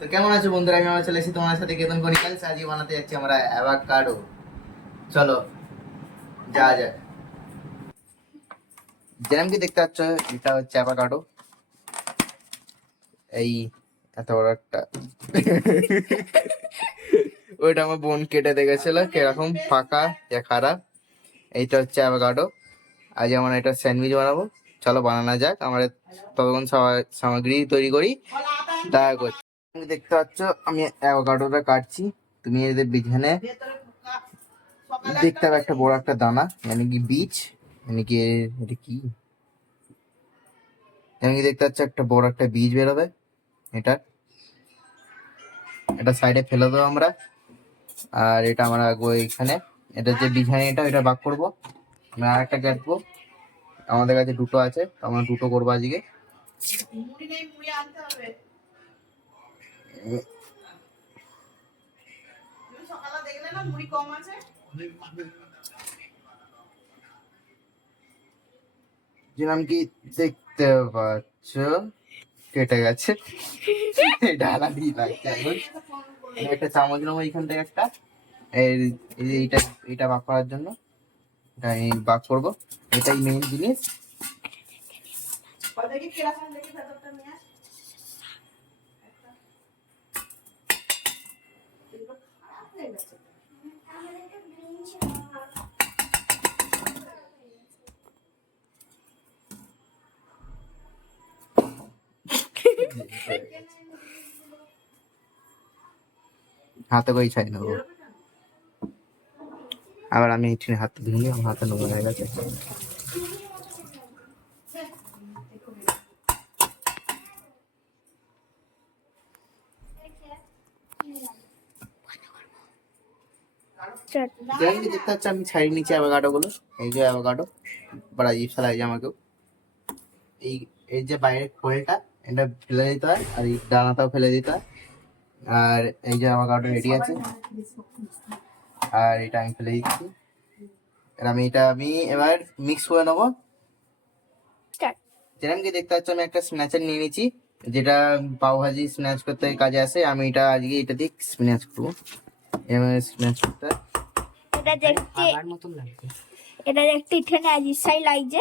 তো কেমন আছো বন্ধুরা? আমি আমার চলে এসেছি তোমার সাথে কেতন কনিকালস। আজকে বানাতে যাচ্ছি আমরা অ্যাভোকাডো। চলো যা যাক। যেরকম কি দেখতে পাচ্ছ, এটা হচ্ছে অ্যাভোকাডো। এই এত বড় একটা ওইটা আমার বোন কেটে দেখেছিল কিরকম পাকা যা খারাপ। এইটা হচ্ছে অ্যাভোকাডো। আজ আমরা এটা স্যান্ডউইচ বানাবো। চলো বানানো যাক। আমরা ততক্ষণ সামগ্রী তৈরি করি। দেখা করছি। তুমি দেখতে পাচ্ছ আমি অ্যাভোকাডোটা কাটছি। তুমি এদের বিছানে দেখতে হবে একটা বড় একটা দানা, মানে কি বীজ, মানে কি এটা কি, এমনি দেখতে পাচ্ছ একটা বড় একটা বীজ বেরোবে। এটা এটা সাইডে ফেলে দেবো আমরা। আর এটা আমরা রাখবো এখানে। এটা যে বিছানে এটা ভাগ করবো। আমরা আর একটা কাটবো। আমাদের কাছে দুটো আছে, তো আমরা দুটো করবো আজকে। যেরকম কি দেখতে পাচ্ছ কেটে গেছে। এটা আলাদাই লাগছে এখন। একটা চামচ নেবো এইখান থেকে একটা। এইটা এটা ভাগ করার জন্য এটা আমি ভাগ করবো। এটাই মেইন জিনিস। হাতে করে ছাই নেবো। আবার আমি এখানে হাতে ধুয়ে আমার হাতে নোংরা হয়ে গেছে। দেখতে পাচ্ছি আমি ছাড়িয়ে নিচ্ছি অ্যাভোকাডো গুলো। এই যে অ্যাভোকাডো বড় আজীব সা লাগছে আমাকেও। এই এই যে বাইরের খোলটা, এটা ফেলে দিতে হয়, আর এই দানাটাও ফেলে দিতে হয়। আর এই যে অ্যাভোকাডো রেডি আছে, আর এটা আমি ফেলে দিচ্ছি। আর আমি এবার মিক্স করে নেবো। যেরকম কি দেখতে পাচ্ছ আমি একটা স্ন্যাচার নিয়ে নিয়েছি, যেটা পাও ভাজি স্ন্যাচ করতে কাজে আসে। আমি এটা আজকে এটা দিয়ে স্ন্যাচ করবো। এবার স্ন্যাচ করতে হয়। এটা দেখতে এখানে আজিজ সাই লাগছে।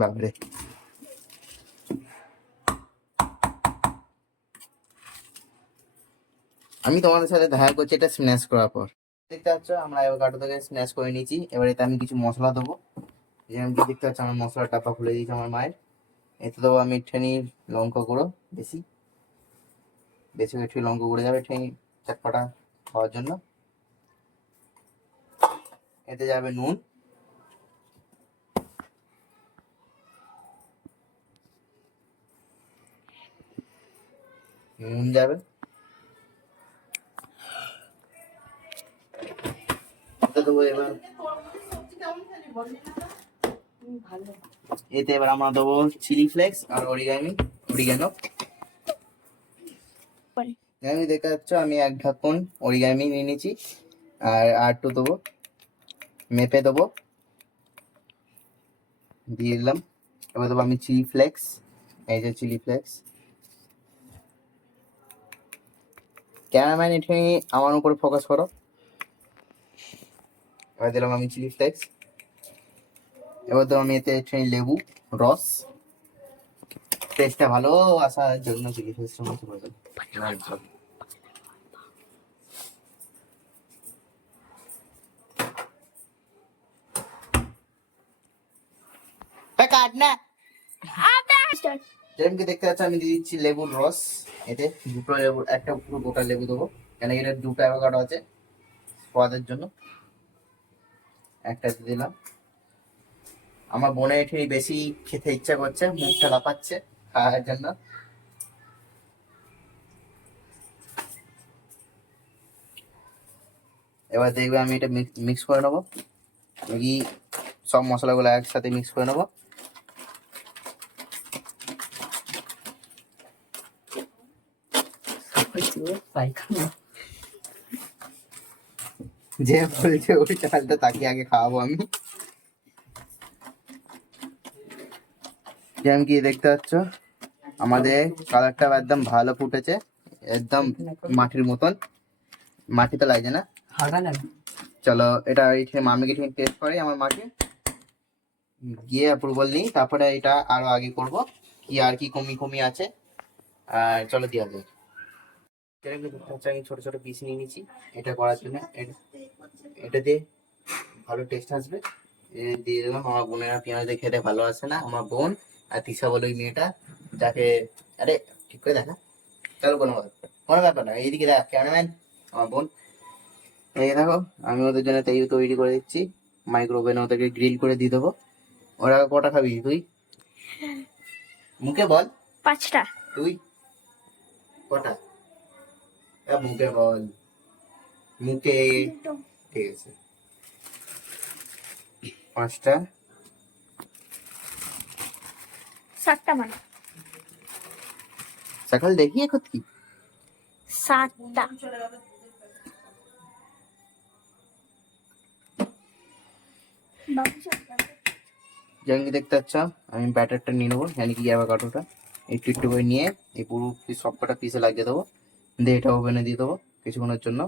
বাবরে, আমি তোমাদের সাথে দেখা করছি এটা স্ম্যাশ করার পর। দেখতে পাচ্ছ আমরা অ্যাভোকাডো থেকে স্ম্যাশ করে নিয়েছি। এবার এতে আমি কিছু মশলা দেবো। যেমন কি দেখতে পাচ্ছ আমার মশলার ডাব্বা খুলে দিয়েছে আমার মায়ের। এতে দেবো আমি একটুখানি লঙ্কা গুঁড়ো, বেশি বেশি একটু লঙ্কা গুঁড়ো যাবে একটুখানি চটপটা খাওয়ার জন্য। এতে যাবে নুন, নুন যাবে। এতে দেবো এবার, এতে এবার আমরা দেবো চিলি ফ্লেক্স আর অরিগানো। আমি দেখতে পাচ্ছ আমি এক ঢাকন অরিগামি নিয়ে নিয়েছি। আর একটু দেবো, মেপে দেবো, দিয়ে দিলাম। এবার দেবো আমি চিলি ফ্লেক্স। এই যে চিলি ফ্লেক্স। ক্যামেরাম্যান এখানে আমার উপরে ফোকাস করো। এবার দিলাম আমি চিলি ফ্লেক্স। এবার দেবো আমি এতে একটুখানি লেবু রস, টেস্টটা ভালো আসার জন্য চিলি ফ্লেক্সটা মতো করে দেবো। কাট না। যেরকম কি দেখতে পাচ্ছ আমি দিয়ে দিচ্ছি লেবুর রস। এতে দুটো লেবু, একটা পুরো গোটা লেবু দেবো, কেন এটা দুটো অ্যাভোকাডো আছে স্বাদের জন্য। একটা দিয়ে দিলাম। আমার বোনের একটু বেশি খেতে ইচ্ছা করছে, মুখটা লাফাচ্ছে খাওয়ার জন্য। এবার দেখবে আমি এটা মিক্স করে নেবো। আমি সব মশলাগুলো একসাথে মিক্স করে নেবো। যে বলছে ওই চালটা তাকে আগে খাওয়াবো আমি। যেমন কি দেখতে পাচ্ছ আমাদের কালারটা একদম ভালো ফুটেছে, একদম মাটির মতন। মাটি তো লাগছে না। চলো এটা মামিকে ঠিক টেস্ট করে আমার মাকে, গিয়ে অ্যাপ্রুভাল নিই, তারপরে এটা আরো আগে করব, কি আর কি কমি কমি আছে। আর চলো দিয়া যায়। আমি ছোট ছোট পিস নিয়ে নিচ্ছি এটা করার জন্য। এটা দিয়ে ভালো টেস্ট আসবে। দিয়ে দিলাম। আমার বোনেরা পেঁয়াজ দিয়ে খেতে ভালো আসে না, আমার বোন আর তিশা বলে ওই মেয়েটা, যাকে আরে ঠিক করে দেখা। চলো কোনো ব্যাপার না, এইদিকে দেখ ক্যামেরাম্যান, আমার বোন। এই দেখো আমি ওদের জন্য তৈরি করে দিচ্ছি, মাইক্রো ওভেনে ওদেরকে গ্রিল করে দিয়ে দেবো। ওরা কটা খাবি তুই? মুখে বল। 5টা। তুই কটা? মুখে বল, মুখে। ঠিক আছে, 5টা। 7টা মানে সকাল দেখি এখন কি 7টা। যেমন দেখতে পাচ্ছ, আমি ব্যাটারটা নিয়ে নেবো, মানে কি অ্যাভোকাডোটা একটু একটু করে নিয়ে এই পুরো সব কটা পিসে লাগিয়ে দেবো, দিয়ে এটা ওভেনে দিয়ে দেবো কিছুক্ষণের জন্য।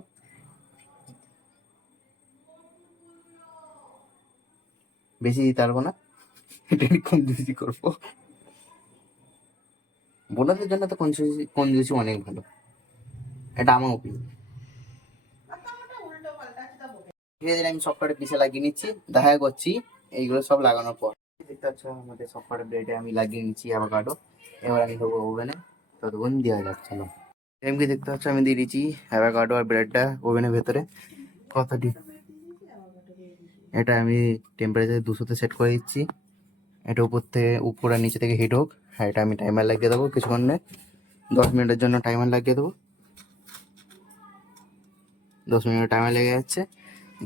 বেশি দিতে পারবো না, এটা আমি কম বেশি করবো। বোনাদের জন্য তো কোন জিনিস অনেক ভালো, এটা আমার ওপিনিয়ন। ধীরে ধীরে আমি সব কটা পিসে লাগিয়ে নিচ্ছি, দেখা করছি এইগুলো সব লাগানোর পর। দেখতে পাচ্ছ আমাদের সব কটা ব্রেডে আমি লাগিয়ে নিচ্ছি অ্যাভোকাডো। এবার আমি দেবো ওভেনে, ততক্ষণ দেওয়া যাচ্ছে না। এমনি দেখতে পাচ্ছ আমি দিয়ে দিচ্ছি অ্যাভোকাডো আর ব্রেডটা ওভেনের ভেতরে। কতটি এটা আমি টেম্পারেচার 200-তে সেট করে দিচ্ছি। এটা উপর আর নিচে থেকে হিট হোক। আর এটা আমি টাইমার লাগিয়ে দেবো কিছুক্ষণে, 10 মিনিটের জন্য টাইমার লাগিয়ে দেবো। 10 মিনিট টাইমার লেগে যাচ্ছে,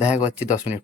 দেখা করছি 10 মিনিট।